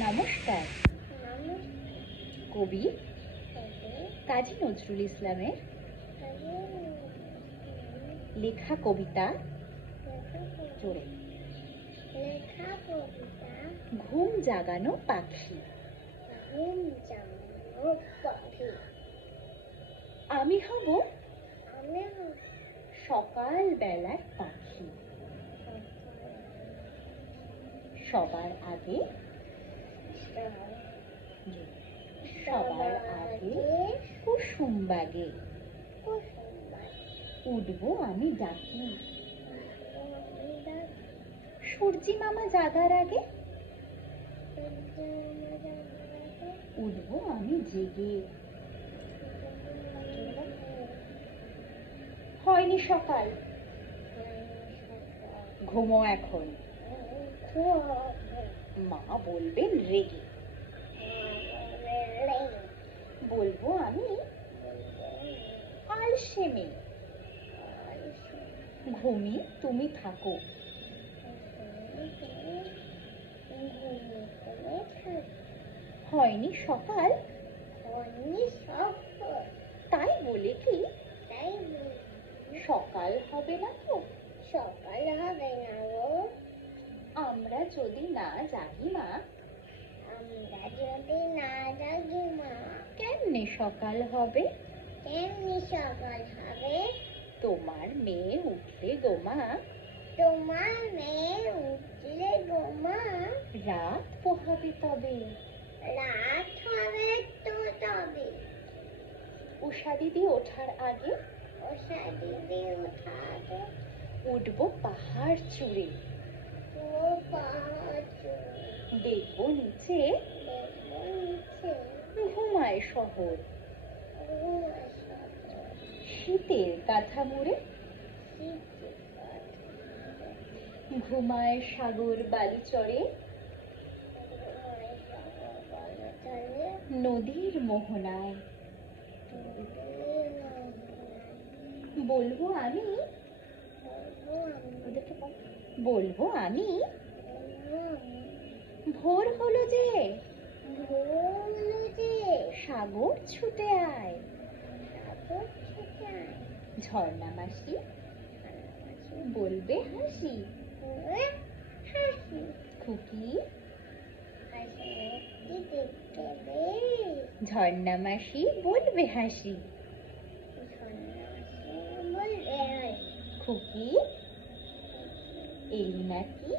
নমস্কার। কবি কাজী নজরুল ইসলামের লেখা কবিতা জোরে ঘুম জাগানো পাখি। আমি হব সকাল বেলার পাখি, সবার আগে কুসুম বাগে উঠবো আমি ডাকি। সূর্যি মামা জাগার আগে উঠবো আমি জেগে। হয়নি সকাল, ঘুমো এখন, মা বলবেন রেগে। বলবো আমি আলসেমি, ঘুমি তুমি থাকো। হয়নি সকাল, তাই বলে কি সকাল হবে না তো? সকাল হবে না গো, আমরা যদি না জাগি মা। আমরা যদি না জাগি মা, কেমনে সকাল হবে? কেমনি সকাল হবে? তোমার মেয়ে উঠলে গো মা, তোমার মেয়ে উঠলে গো মা, রাত পোহাবে তবে। রাত হবে তো তবে। উষা দিদি ওঠার আগে, উষা দিদি ওঠার আগে উঠবো পাহাড় চূড়ে। ও পাহাড় চূড়ে দেখবো নিচে দেখবো নিচে ঘুমায় শহর। শীতের কাঁথা মুড়ে ঘুমায় সাগর বালি চড়ে। নদীর মোহনায় বলবো আমি, বলবো আমি ভোর হলো যে, সাগর ছুটে আয়। ঝর্ণা মাসি বলবে হাসি, খুকি ঝর্ণা মাসি বলবে হাসি, খুকি এই নাকি